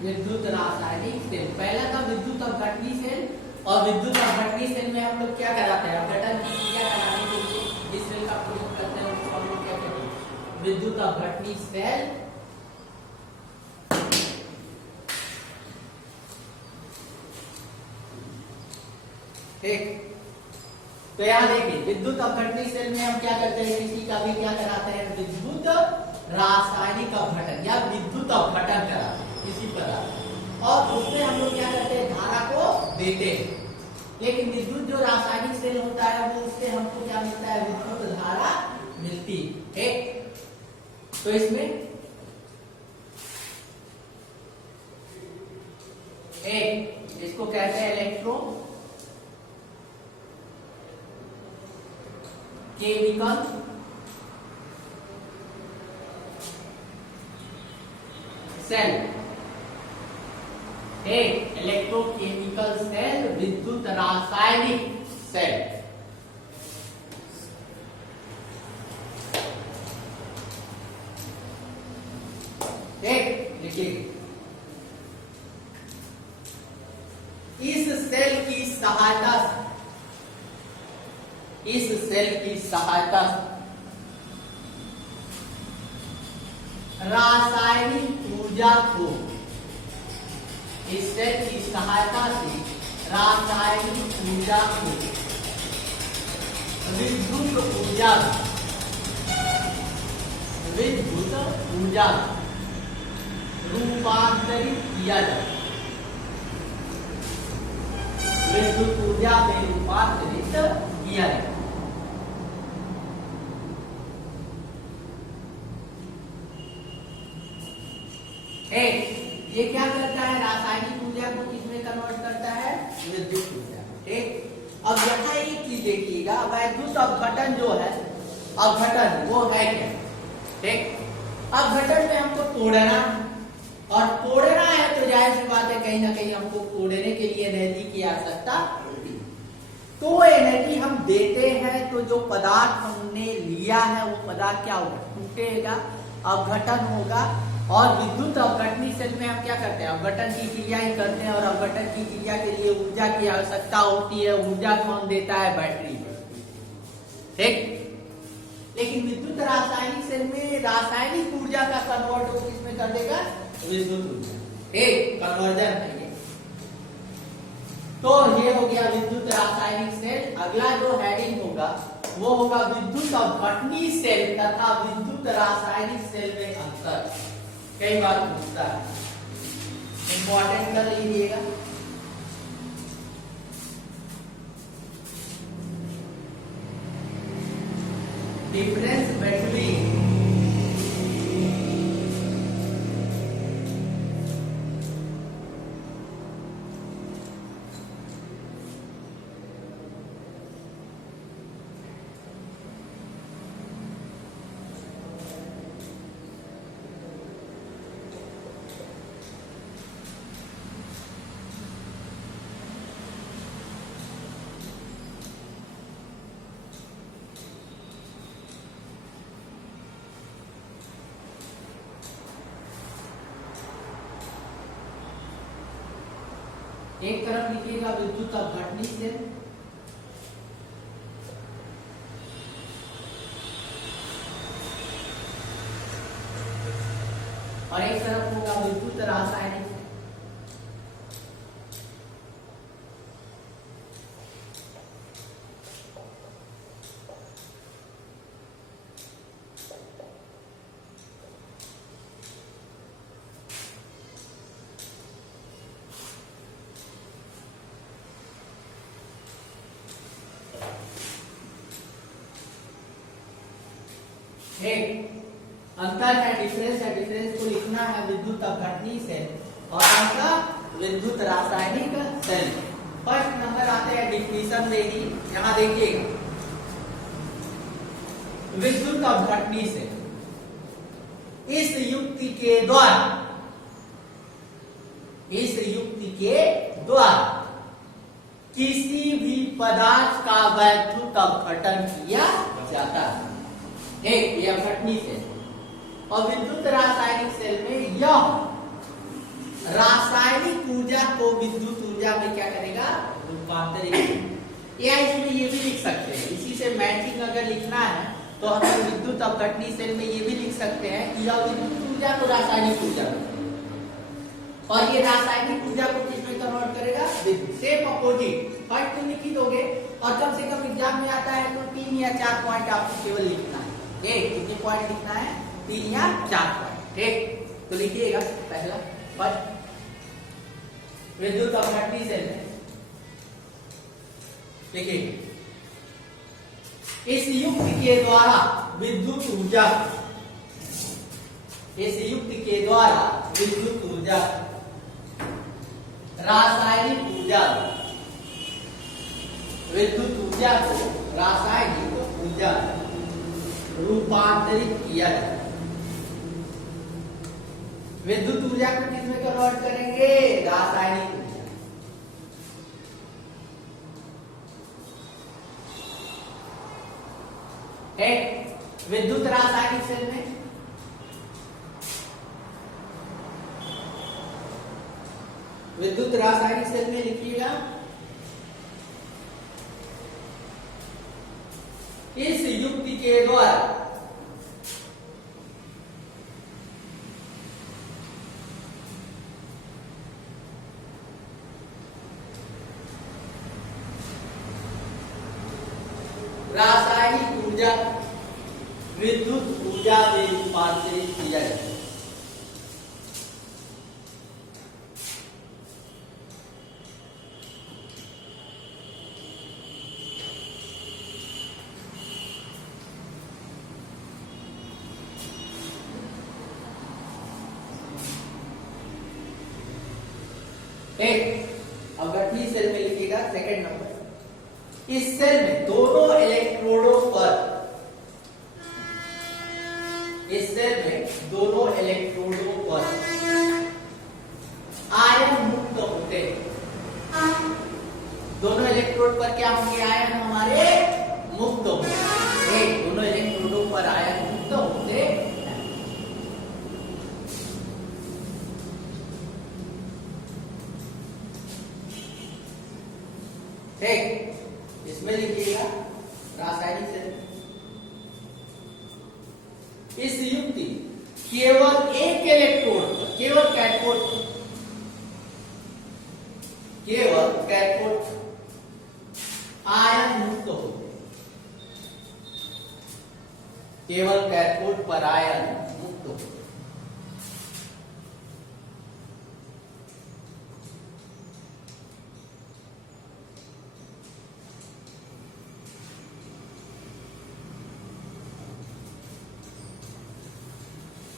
विद्युत रासायनिक सेल। पहला था विद्युत अपघटनी सेल, और विद्युत अपघटनी सेल में हम लोग क्या कराते हैं, अपघटन की क्रिया कराने के लिए जिस सेल का प्रयोग करते हैं उसको हम लोग क्या कहते हैं, विद्युत अपघटनी सेल। ठीक, तो यहाँ देखिए विद्युत अपघटनी सेल में हम क्या करते हैं, किसी का भी क्या कराते हैं, विद्युत रासायनिक अपघटन या विद्युत अपघटन कराते हैं किसी पदार्थ, और उसमें हम लोग क्या करते हैं, धारा को देते हैं। लेकिन विद्युत जो रासायनिक सेल होता है वो उससे हमको क्या मिलता है, विद्युत धारा मिलती है। तो इसमें एक इसको कहते हैं इलेक्ट्रो केमिकल सेल, एक इलेक्ट्रोकेमिकल सेल, विद्युत रासायनिक सेल। एक देखिए इस सेल की सहायता रासायनिक ऊर्जा को, इस सेल की सहायता से रासायनिक ऊर्जा को विद्युत ऊर्जा रूपांतरित किया जाता है, विद्युत ऊर्जा में रूपांतरित किया जाता है। ये क्या करता है, रासायनिक ऊर्जा को किसमें कन्वर्ट करता है, विद्युत ऊर्जा। ठीक, अब यहाँ एक चीज देखिएगा, विद्युत अपघटन जो है, अपघटन वो है क्या। ठीक, अपघटन में हमको तोड़ना, और तोड़ना है तो जाहिर सी बात है कहीं ना कहीं हमको तोड़ने के लिए एनर्जी की आवश्यकता होती है। तो एनर्जी हम देते हैं तो जो पदार्थ हमने लिया है वो पदार्थ क्या होगा, टूटेगा, अपघटन होगा। और विद्युत अपघटनी सेल में हम क्या करते हैं, अपघटन की क्रिया ही करते हैं, और अपघटन की क्रिया के लिए ऊर्जा की आवश्यकता होती है, ऊर्जा कौन देता है, बैटरी। ठीक, लेकिन विद्युत रासायनिक सेल में रासायनिक ऊर्जा का कन्वर्ट हो किसमें कर देगा, विद्युत ऊर्जा। ठीक, कन्वर्जन है ये। तो ये हो गया विद्युत रासायनिक सेल। अगला जो हेडिंग होगा वो होगा विद्युत अपघटनी सेल तथा विद्युत रासायनिक सेल में अंतर। कई बार पूछता है, इंपॉर्टेंट कर लीजिएगा। डिफरेंस बिटवीन एक तरफ लिखिएगा विद्युत अपघटनी सेल, और एक तरफ होगा विद्युत रासायनिक। एक अंतर है, डिफरेंस है, डिफरेंस को लिखना है विद्युत अपघटनी सेल और अंतर विद्युत रासायनिक सेल। फर्स्ट नंबर आते हैं डिफिनीशन देगी, यहां देखिएगा विद्युत अपघटनी सेल इस युक्ति के द्वारा किसी भी पदार्थ का वैद्युत अपघटन किया जाता है। एक ये अपघटनी सेल, और विद्युत रासायनिक सेल में यह ऊर्जा को विद्युत ऊर्जा में क्या करेगा, रूपांतरित। या इसमें ये भी लिख सकते हैं, इसी से मैचिंग अगर लिखना है तो हम विद्युत अपघटनी सेल में ये भी लिख सकते हैं कि यह विद्युत ऊर्जा को रासायनिक ऊर्जा और ये रासायनिक ऊर्जा को किसमें कन्वर्ट करेगा, विद्युत। सेम अपोजिट फर्स्ट तुम लिख ही दोगे और कम से कम एग्जाम में आता है तो 3 या 4 पॉइंट आपको केवल लिखना है। ठीक, कितने पॉइंट लिखना है, 3 या 4 पॉइंट। ठीक, तो लिखिएगा पहला फर्स्ट विद्युत अपघटनी सेल में देखिए, इस युक्त के द्वारा विद्युत ऊर्जा, इस युक्त के द्वारा विद्युत ऊर्जा, रासायनिक ऊर्जा, विद्युत ऊर्जा को रासायनिक ऊर्जा रूपांतरित किया जाए। विद्युत ऊर्जा को किसमें कन्वर्ट करेंगे, रासायनिक ऊर्जा। विद्युत रासायनिक सेल में विद्युत रासायनिक सेल में लिखिएगा, इस युक्ति के द्वारा रासायनिक ऊर्जा विद्युत ऊर्जा में रूपांतरित किया जाता है। अपघटनी सेल में लिखिएगा सेकंड नंबर, इस सेल में दोनों इलेक्ट्रोडों पर, इस सेल में दोनों इलेक्ट्रोडों पर आयन मुक्त होते हैं। दोनों इलेक्ट्रोड पर क्या होंगे, आयन हमारे मुक्त होंगे। दोनों इलेक्ट्रोडों पर आयन मुक्त होते हैं। ठीक, इसमें लिखिएगा रासायनिक सेल, इस युक्ति केवल एक इलेक्ट्रोड पर, केवल कैथोड आयन मुक्त होते हैं। केवल कैथोड पर आयन मुक्त होते हैं।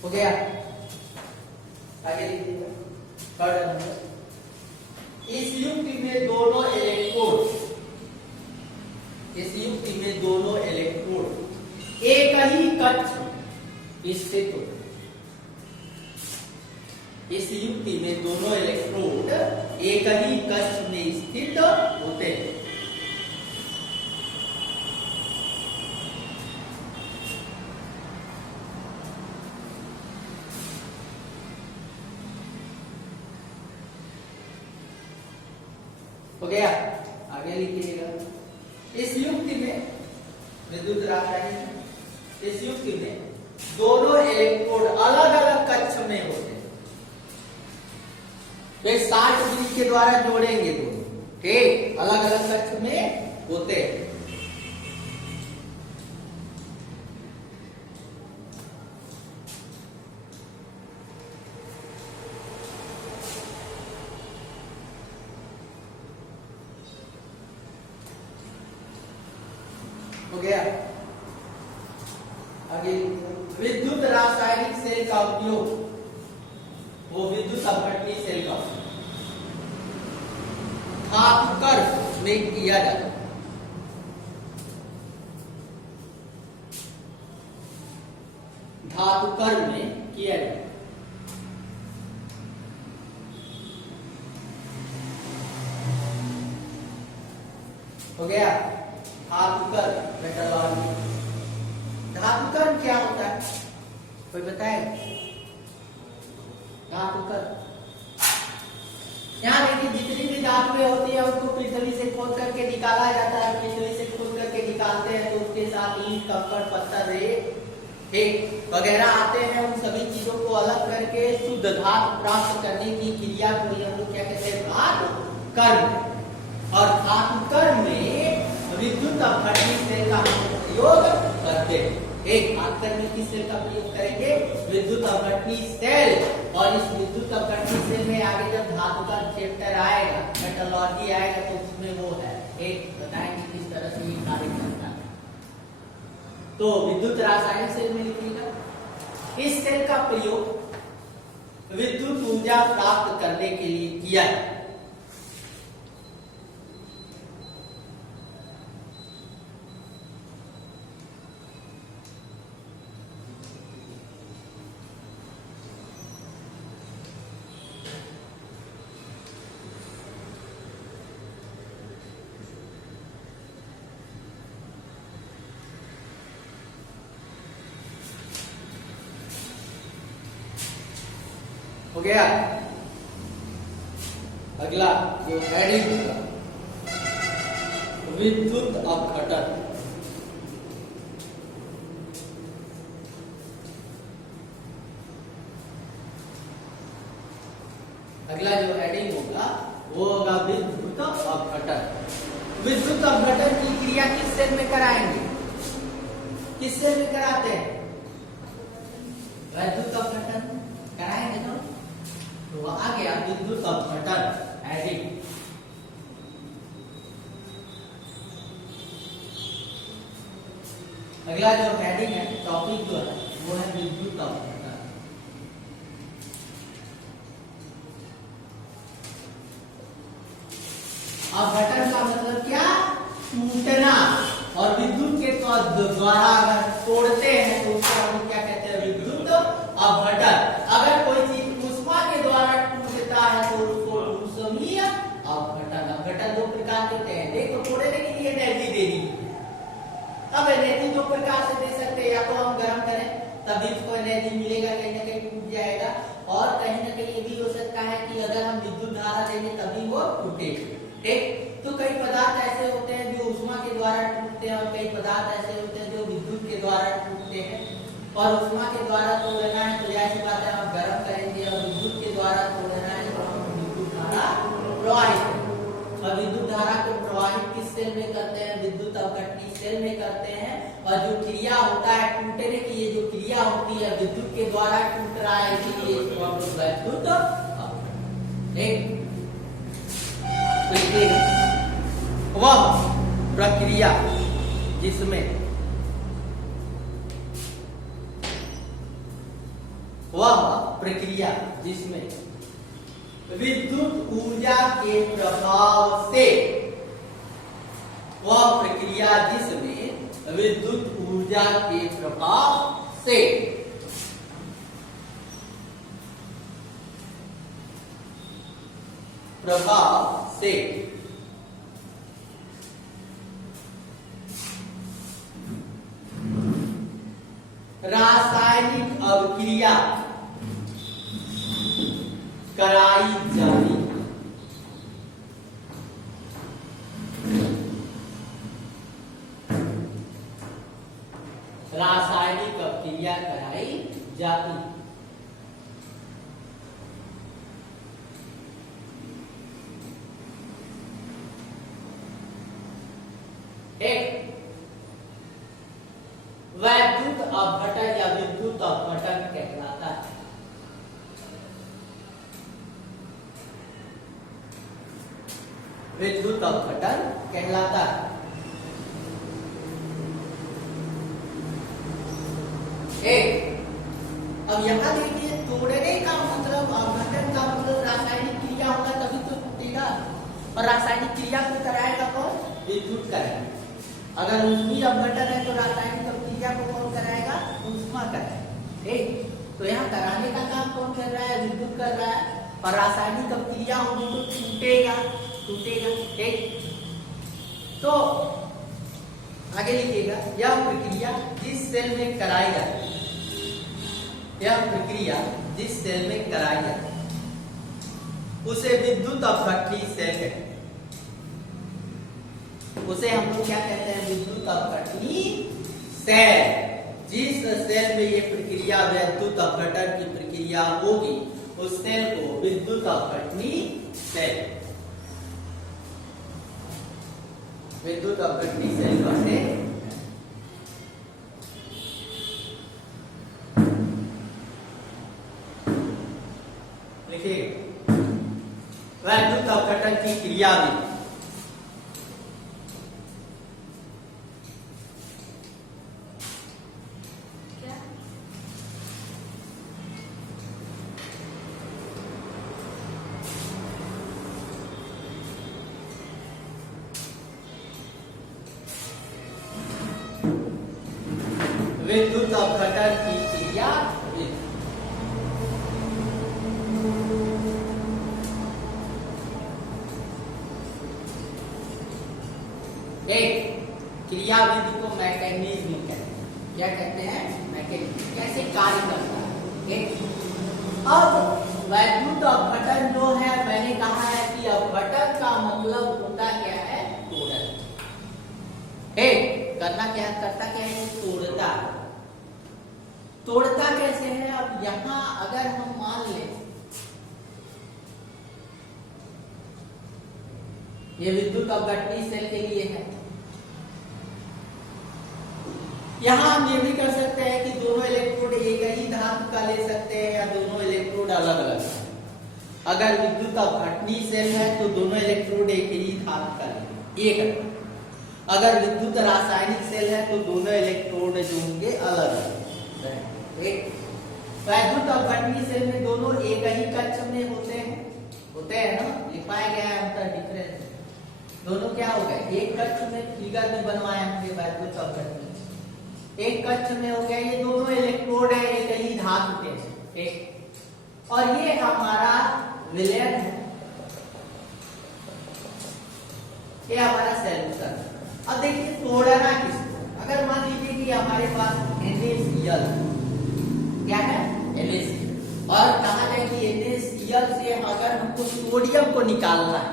हो गया, आगे लिखिएगा थर्ड नंबर, इस युक्ति में दोनों इलेक्ट्रोड, इस युक्ति में दोनों इलेक्ट्रोड एक ही कक्ष स्थित होते हैं। इस युक्ति में दोनों इलेक्ट्रोड एक ही कक्ष में स्थित होते हैं। हो गया, आगे लिखिएगा, इस युक्ति में विद्युत रासायनिक, इस युक्ति में दोनों इलेक्ट्रोड अलग अलग कक्ष में होते हैं। वे 60 डिग्री के द्वारा जोड़ेंगे दोनों, ठीक, अलग अलग कक्ष में होते हैं। हो गया, आगे विद्युत रासायनिक सेल का उपयोग, वो विद्युत अपघटनी सेल का धातुकर्म में किया जाता है। धातुकर्म में किया जाता है। हो गया, धातुकर्म मेटलर्जी। धातुकर्म क्या होता है, कोई बताए? धातुकर्म यहाँ देखिए जितनी भी धातुएं होती है उनको पृथ्वी से खोद करके निकाला जाता है। पृथ्वी से खोद करके निकालते हैं तो उसके साथ ईंट, कंकड़, पत्थर, रेत वगैरह आते हैं। उन सभी चीजों को अलग करके शुद्ध धातु प्राप्त करने की क्रिया को हम लोग क्या कहते हैं? धातु कर्म। और धातु कर्म में विद्युत अपघटनी सेल का प्रयोग करते हैं। एक धातु कर्म में किस सेल का प्रयोग करेंगे? विद्युत अपघटनी सेल। और इस विद्युत अपघटनी सेल में आगे जब धातु का चैप्टर आएगा, मेटलर्जी आएगा, तो उसमें वो है एक बताएंगे किस तरह से ये कार्य करता है। तो विद्युत रासायनिक सेल में लिखिएगा इस सेल का प्रयोग विद्युत ऊर्जा प्राप्त करने के लिए किया है। हो गया। अगला जो हेडिंग होगा विद्युत अपघटन। अगला जो हेडिंग होगा वो होगा विद्युत अपघटन। विद्युत अपघटन की क्रिया किस सेल में कराएंगे? किस सेल में कराते हैं? विद्युत अपघटन कराएंगे तो आ गया विद्युत अपघटन हेडिंग। अगला जो हेडिंग है, टॉपिक जो है वो है विद्युत अपघटन। अपघटन का मतलब क्या? टूटना। और विद्युत के द्वारा अगर तोड़ते हैं तो उसको हम क्या कहते हैं? विद्युत अपघटन। अगर कोई चीज के द्वारा टूटता है तो उसको ऊष्मीय अपघटन। अपघटन दो प्रकार के होते हैं। देखो तोड़ने के लिए एनर्जी देनी है। अब एनर्जी दो प्रकार से दे सकते हैं, या तो हम गर्म करें तभी इसको एनर्जी मिलेगा, कहीं ना कहीं टूट जाएगा। और कहीं ना कहीं ये भी हो सकता है कि अगर हम विद्युत धारा देंगे तभी वो टूटेगा। ठीक, तो कई पदार्थ ऐसे होते हैं जो ऊष्मा के द्वारा टूटते हैं, और कई पदार्थ ऐसे होते हैं जो विद्युत के द्वारा टूटते हैं। और ऊष्मा के द्वारा तोड़ना है तो ऐसी बात है हम गर्म करेंगे, और विद्युत के द्वारा तोड़ना है तो हम विद्युत धारा प्रवाहित करेंगे। और विद्युत धारा को प्रवाहित किस सेल में करते हैं? विद्युत अपघटनी सेल में करते हैं। और जो क्रिया होता है टूटने की, ये जो क्रिया होती है विद्युत के द्वारा टूट रहा है, इसीलिए इसको हम लोग विद्युत अपघटन। वह प्रक्रिया जिसमें विद्युत ऊर्जा के प्रभाव से, वह प्रक्रिया जिसमें विद्युत ऊर्जा के प्रभाव से रासायनिक अभिक्रिया कराई जानी। रासायनिक अभिक्रिया कराई जाती। एक वैद्युत अपघटन या विद्युत अपघटन कहलाता है। विद्युत अपघटन कहलाता है। एक, अब यहां देखिए तोड़ने का मतलब, अपघटन का मतलब रासायनिक क्रिया होगा तभी तो टूटेगा। और रासायनिक क्रिया को कराएगा कौन? विद्युत कराएगा। अगर ऊष्मीय अपघटन है तो रासायनिक क्रिया को कौन कराएगा? ऊष्मा कराएगा। ठीक, तो यहाँ कराने का काम कौन कर रहा है? विद्युत कर रहा है। और रासायनिक क्रिया होगी तो टूटेगा। ठीक, तो आगे लिखिएगा यह प्रक्रिया जिस सेल में कराई जाती है, यह प्रक्रिया जिस सेल में कराई जाती है उसे विद्युत अपघटनी सेल कहते हैं। उसे हम लोग क्या कहते हैं? विद्युत अपघटनी सेल। जिस सेल में ये प्रक्रिया विद्युत अपघटन की प्रक्रिया होगी उस सेल को विद्युत अपघटनी सेल, विद्युत अपघटनी सेल कहते हैं। देखिए विद्युत अपघटन की क्रिया में विद्युत अपघटन की क्रिया क्रिया विधि को मैकेनिज्म कहते हैं। क्या कहते हैं? मैकेनिज्म। कैसे कार्य करता है? अब विद्युत अपघटन जो है, मैंने कहा है कि अपघटन का मतलब होता क्या है? तोड़ना। करना क्या करता क्या है? तोड़ता। तोड़ता कैसे है? अब यहां अगर हम मान लें ये विद्युत अपघटनी सेल के लिए है, यहां हम ये भी कर सकते हैं कि दोनों इलेक्ट्रोड एक ही धातु का ले सकते हैं या दोनों इलेक्ट्रोड अलग अलग। अगर विद्युत अपघटनी सेल है तो दोनों इलेक्ट्रोड एक ही धातु का लेंगे, एक। अगर विद्युत रासायनिक सेल है तो दोनों इलेक्ट्रोड जो होंगे अलग अलग। विद्युत अपघटनी सेल में दोनों एक ही कक्ष में होते हैं ना, लिखाया गया है अंतर डिफरेंस। दोनों क्या हो गए? एक कक्ष में, फिगर में बनवाया हमने विद्युत अपघटनी, एक कक्ष में हो गया। ये दोनों इलेक्ट्रोड है एक ही धातु के, एक। और ये हमारा विलयन है, ये हमारा सॉल्यूशन। अब देखिए तोड़ना किसको? अगर मान लीजिए कि हमारे पास NaCl क्या है? NaCl, और कहा जाए कि NaCl से अगर हमको सोडियम को निकालना है,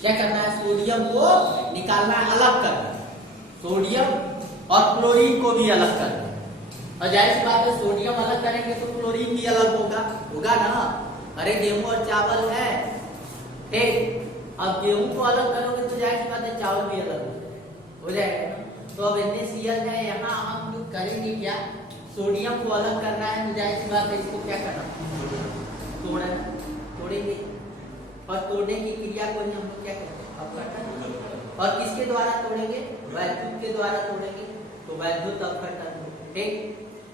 क्या करना है? सोडियम को निकालना है, अलग करना है। सोडियम और क्लोरीन को भी अलग करना है। और जाहिर सी बात है सोडियम अलग करेंगे तो क्लोरीन भी अलग होगा ना। अरे गेहूं और चावल है, ठीक। अब गेहूं को अलग करोगे तो जाहिर सी बात है चावल भी अलग हो जाएगा। तो अब NaCl है, यहाँ हम लोग करेंगे क्या? सोडियम को अलग करना है तो जाहिर सी बात है इसको क्या करना? तोड़ेंगे। और तोड़ने की क्रिया को हम लोग क्या कहते हैं? अपघटन। और किसके द्वारा तोड़ेंगे? विद्युत के द्वारा तोड़ेंगे, तो विद्युत अपघटन, ठीक।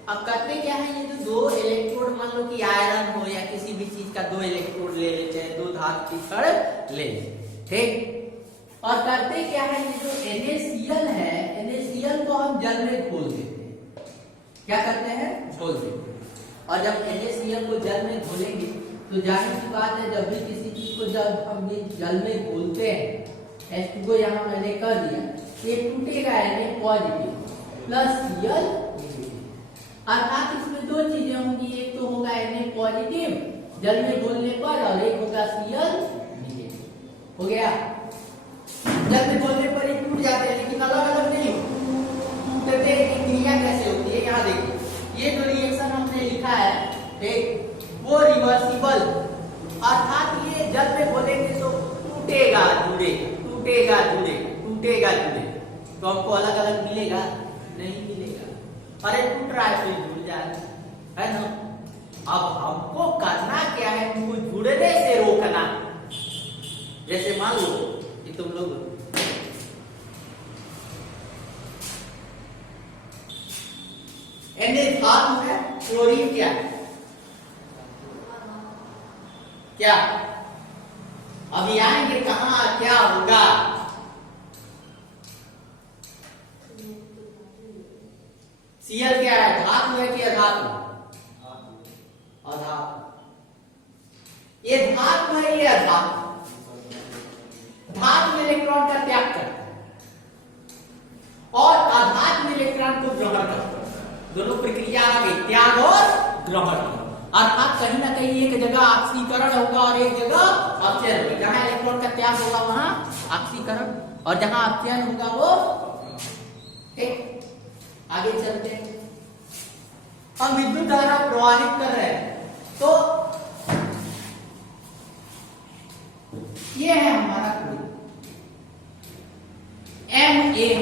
अब करते क्या है? ये जो दो इलेक्ट्रोड, मान लो कि आयरन हो या किसी भी चीज का दो इलेक्ट्रोड ले लेते हैं, दो धातु की छड़ ले लेते, ठीक। और करते क्या है? ये जो NaCl है, NaCl को हम जल में घोल देते हैं। क्या करते हैं? घोल देते हैं। और जब NaCl को जल में घोलेंगे तो जाहिर सी बात है जब भी किसी चीज को जब हम ये जल में घोलते हैं, H2 को यहाँ मैंने कर दिया, ये टूटेगा Na positive plus Cl negative. अर्थात इसमें दो चीजें होंगी, एक तो होगा Na पॉजिटिव जल में घोलने पर और एक होगा Cl नेगेटिव। हो गया? जल में घोलने पर ये टूट जाते हैं लेकिन अलग अलग नहीं होते। टूटते की क्रिया कैसे होती है? यहाँ देखिए, ये जो रिएक्शन हमने लिखा है, ठीक, वो रिवर्सिबल, अर्थात ये जल में घोलेंगे तो टूटेगा जुड़ेगा, टूटेगा जुड़ेगा, टूटेगा जुड़ेगा। तो हमको अलग अलग मिलेगा? नहीं मिलेगा। अरे टूट रहा है तो जुड़ जाएगा, है ना। अब हमको करना क्या है? उनको जुड़ने से रोकना। जैसे मान लो कि तुम लोग Na धातु है, क्लोरीन क्या है? क्या? अभी आएंगे कहां, क्या होगा? Cl क्या है? धातु है कि अधातु? अधातु। ये धातु है, ये अधातु। धातु में इलेक्ट्रॉन का त्याग करता है और अधातु में इलेक्ट्रॉन को ग्रहण करता है। दोनों प्रक्रिया आ गई, त्याग और ग्रहण। अर्थात कहीं ना कहीं एक जगह ऑक्सीकरण होगा और एक जगह अपचयन होगा। जहां इलेक्ट्रॉन का त्याग होगा वहां ऑक्सीकरण, और जहां अपचयन होगा वो ठीक। आगे चलते हैं, हम विद्युत धारा प्रवाहित कर रहे हैं, तो ये है हमारा कोई Ma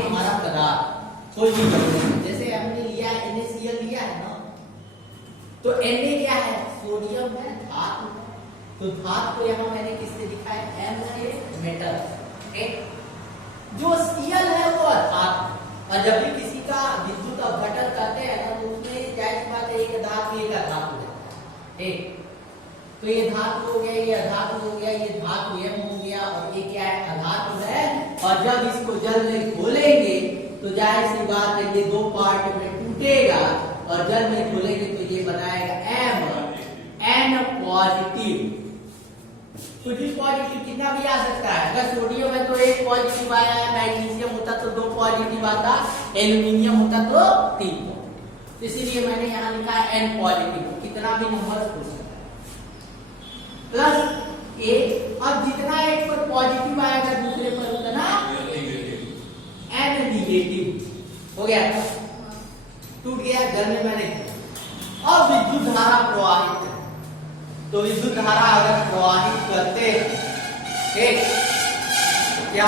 हमारा पदार्थ, कोई भी जैसे हमने लिया NaCl लिया है ना, तो Na क्या है, सोडियम है, धातु। तो धातु को यहाँ मैंने किससे दिखाया, M से मेटल, ठीक। जो Cl है वो धातु, और जब भी किसी का विद्युत अपघटन करते हैं ना, तो उसमें जाहिर बात है एक धातु एक अधातु है, ठीक। तो ये धातु हो गया, ये अधातु हो गया, ये धातु M हो गया, और ये क्या है, अधातु है। और जब इसको जल में घोलेंगे तो जाहिर सी बात है ये दो पार्ट में टूटेगा, और जल में घोलेंगे तो ये बनाएगा N पॉजिटिव। तो डी पॉजिटिव कितना भी आ सकता है, अगर सोडियम है तो एक पॉजिटिव आया, मैग्नीशियम होता तो दो पॉजिटिव आता, एल्यूमिनियम होता तो तीन। तो इसीलिए मैंने यहाँ लिखा है N पॉजिटिव, कितना भी नंबर हो सकता है प्लस एक। अब जितना एक पर पॉजिटिव आएगा दूसरे पर उतना N निगेटिव हो गया, टूट गया, जल में मैंने। अब विद्युत धारा प्रवाहित है, तो विद्युत धारा अगर प्रवाहित करते ठीक, क्या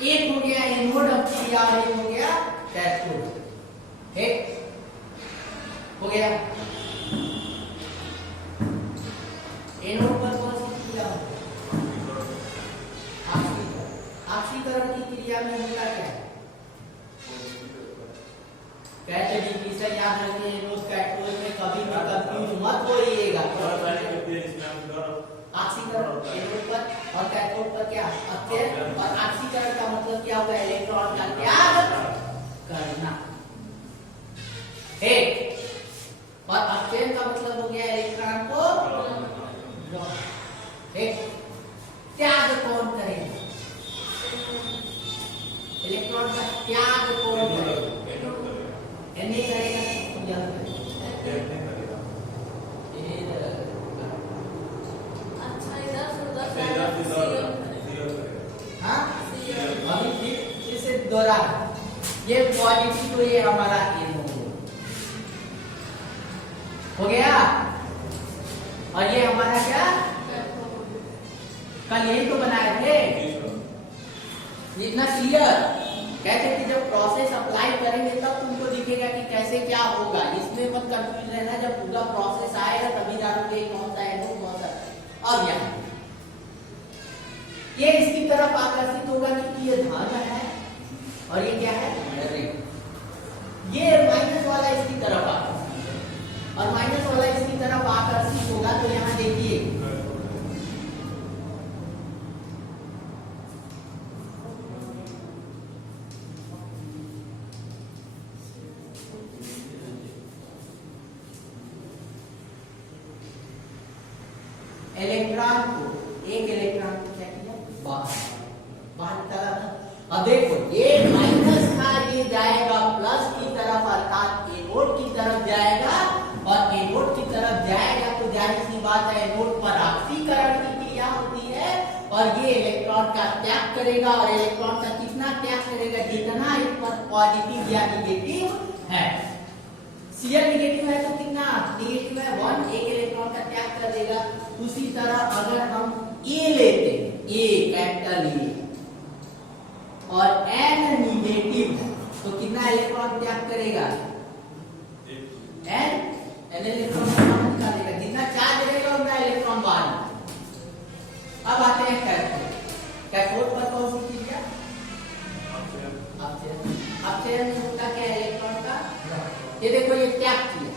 एक हो गया एनोड अक्षीय और एक हो गया कैथोड, ठीक हो गया। एनोड पर कौन सी क्रिया होती है, ऑक्सीकरण की क्रिया में होता क्या है, कैथोड। इसे याद रखिए, एनोड कैथोड में कभी भी कंफ्यूज मत होइएगा। ऑक्सीकरण एनोड पर और कैथोड पर क्या अपचयन, और ऑक्सीकरण का मतलब क्या होगा, इलेक्ट्रॉन का त्याग करना, ठीक। और अपचयन का मतलब हो गया इलेक्ट्रॉन को, ठीक। त्याग कौन करेगा, इलेक्ट्रॉन का त्याग कौन करेगा, Na करेगा, दोहरा। ये पॉजिटिव तो ये हमारा एनोड हो गया, और ये हमारा क्या, कल यही तो बनाए थे, इतना क्लियर। कहते कि जब प्रोसेस अप्लाई करेंगे तब तुमको दिखेगा कि कैसे क्या होगा, इसमें मत कंफ्यूज रहना, जब पूरा प्रोसेस आएगा तभी जानोगे कौन सा एनोड कौन सा। अब यहाँ ये इसकी तरफ आकर्षित होगा क्योंकि ये धन है और ये क्या है, ये माइनस वाला इसकी तरफ आकर्षित, और माइनस वाला इसकी तरफ आकर्षित होगा। तो यहाँ देखिए इलेक्ट्रॉन को, एक इलेक्ट्रॉन को क्या किया, बाहर निकाला ना। अब देखो ये माइनस था, ये जाएगा प्लस की तरफ, अर्थात एनोड की तरफ जाएगा, और एनोड की तरफ जाएगा तो जाहिर सी बात है एनोड पर ऑक्सीकरण की क्रिया होती है, और ये इलेक्ट्रॉन का त्याग करेगा, और इलेक्ट्रॉन का कितना त्याग करेगा, जितना इस पर पॉजिटिव या निगेटिव है। Cl निगेटिव है तो कितना निगेटिव है, 1, एक इलेक्ट्रॉन का त्याग कर देगा। उसी तरह अगर हम A लेते हैं, A कैपिटल A, और N निगेटिव है तो कितना इलेक्ट्रॉन त्याग करेगा, N n इलेक्ट्रॉन निकालेगा, जितना चार्ज रहेगा उतना इलेक्ट्रॉन बाहर निकालेगा। अब आते हैं कैथोड। कैथोड पर कौन सी चीज है? अपचयन होता क्या इलेक्ट्रॉन का? ये देखो ये त्याग किया।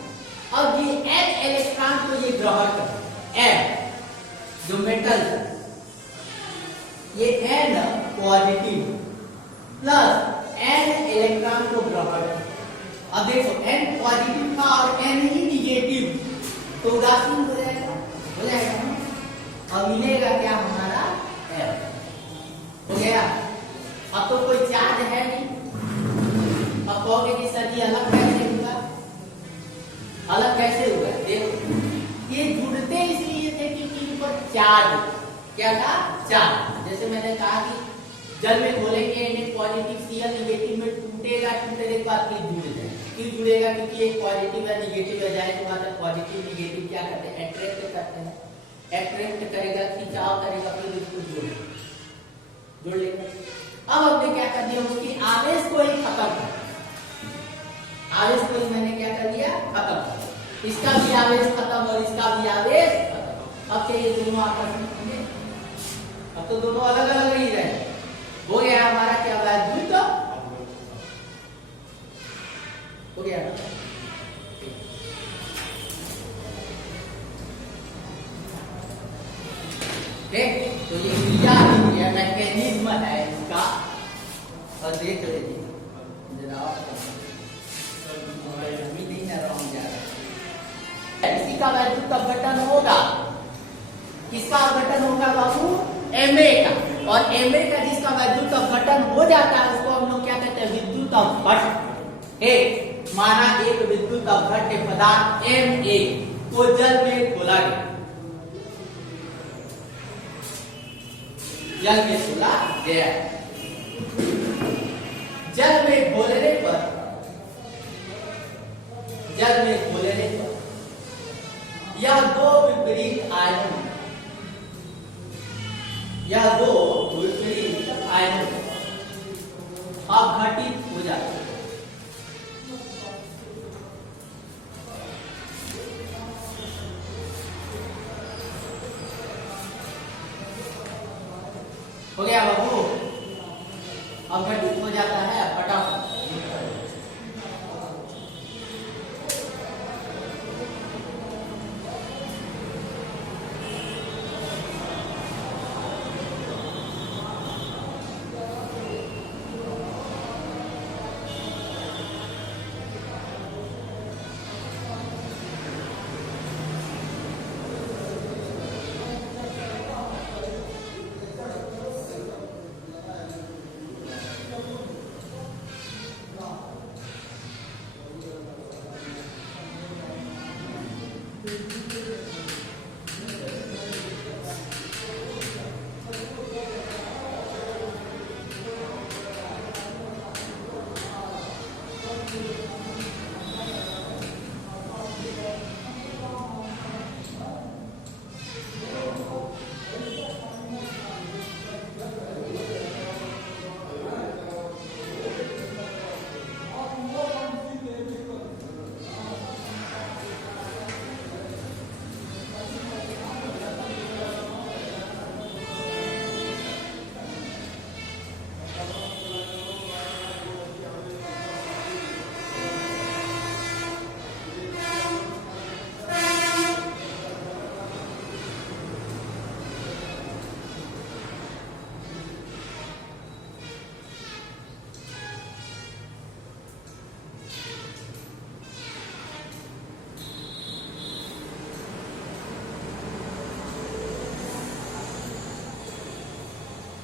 अब ये n इलेक्ट्रॉन को ये ग्रहण कर, n जो मेटल ये n positive plus n electron को ग्रहण। अब देखो n पॉजिटिव था और n ही निगेटिव, तो उदासीन हो जाएगा, हो जाएगा ना। अब मिलेगा क्या हमारा F, हो गया। अब तो कोई चार्ज है नहीं। अब कहोगे कि सर ये अलग कैसे हुआ? अलग कैसे हुआ? देखो ये जुड़ते इसलिए थे क्योंकि ऊपर चार्ज, क्या था? चार्ज। जैसे मैंने कहा कि जल में घोलेंगे इन्हें पॉजिटिव Cl निगेटिव में टूटेगा, टूटने के बाद फिर जुड़ जाए। क्यों जुड़ेगा? क्योंकि एक पॉजिटिव या निगेटिव हो जाए तो मतलब पॉजिटिव निगेटिव क्या करते हैं? अट्रैक्ट करते हैं। अट्रैक्ट करेगा, खिंचाव करेगा, फिर उसको जोड़ लेगा। अब हमने क्या कर दिया? उसकी आवेश को ही खत्म कर, आवेश को ही मैंने क्या कर दिया? खत्म कर। इसका भी आवेश खत्म और इसका भी आवेश खत्म। अब ये दोनों आपस में होंगे, अब तो दोनों अलग अलग ही रहे। हो गया हमारा क्या? वैद्युत हो गया। ठीक, तो ये क्रिया है, मैकेनिज्म है इसका। और देख लीजिए जरा, नहीं ना रहा जा रहा। इसी का वैद्युत अपघटन होगा। किसका अपघटन होगा बाबू? Ma का। और Ma का जिसका वैद्युत अपघटन हो जाता है उसको हम लोग क्या कहते हैं? विद्युत अपघट्य। एक माना एक विद्युत अपघट्य पदार्थ Ma को जल में घोला गया, जल में घोला गया। जल में घोलने पर, जल में घोलने पर यह दो विपरीत आयन, यह दो विपरीत आयन अपघटित हो जाते हैं। हो गया बाबू? अपघटित हो जाता है, फटाफट।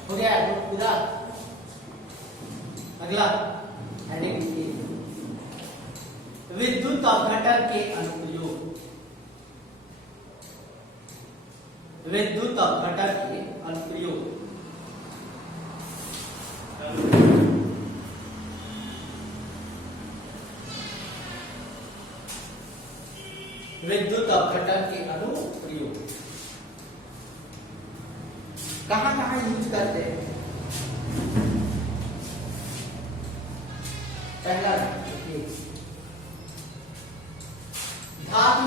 हो गया पूरा। अगला हेडिंग विद्युत अपघटन के अनुप्रयोग, विद्युत अपघटन के अनुप्रयोग। विद्युत अपघटन के अनुप्रयोग कहां कहां यूज करते हैं? पहला धातु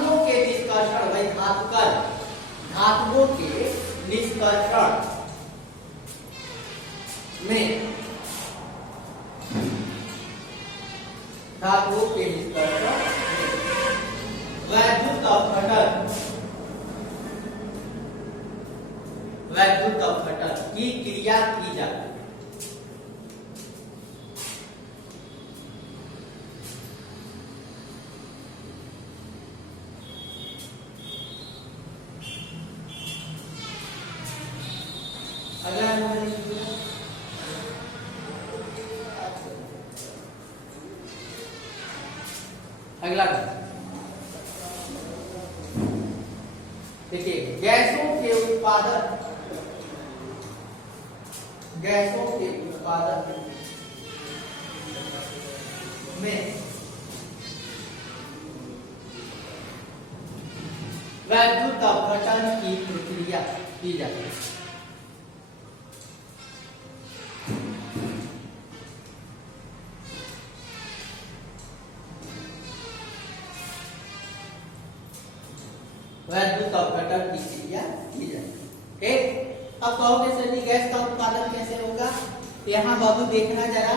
धातुओं के निष्कर्षण में वैद्युत अपघटन की क्रिया की जाती है। अगला देखिए, गैसों के उत्पादन में वैद्युत अपघटन की प्रक्रिया की जाती है। वैद्युत अपघटन की क्रिया की जाती है। ठीक, अब कहोगे सर जी गैस का उत्पादन कैसे होगा? यहाँ बाबू देखना जरा,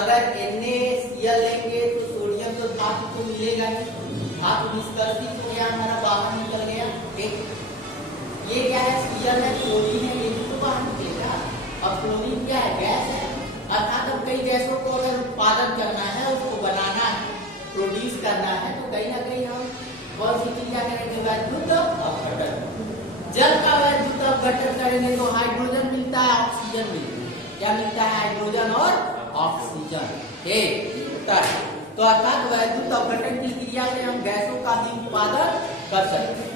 अगर NaCl लेंगे तो सोडियम तो धातु को मिलेगा नहीं, धातु निष्कर्षित हो गया, हमारा बाहर निकल गया। ठीक, ये क्या है? Cl है, क्लोरीन है, ये तो बाहर निकलेगा। अब क्लोरीन क्या है? गैस है। अर्थात अब कई गैसों को अगर उत्पादन करना है, उसको बनाना है, प्रोड्यूस करना है, तो कहीं ना कहीं हम कौन सी चीज क्या करेंगे? वैद्युत अपघटन। जल का वैद्युत अपघटन करेंगे तो हाइड्रोजन मिलता है, ऑक्सीजन मिलता है। क्या मिलता है? हाइड्रोजन और ऑक्सीजन। ठीक, होता है। तो अर्थात वैद्युत अपघटन की क्रिया से हम गैसों का भी उत्पादन कर सकते हैं।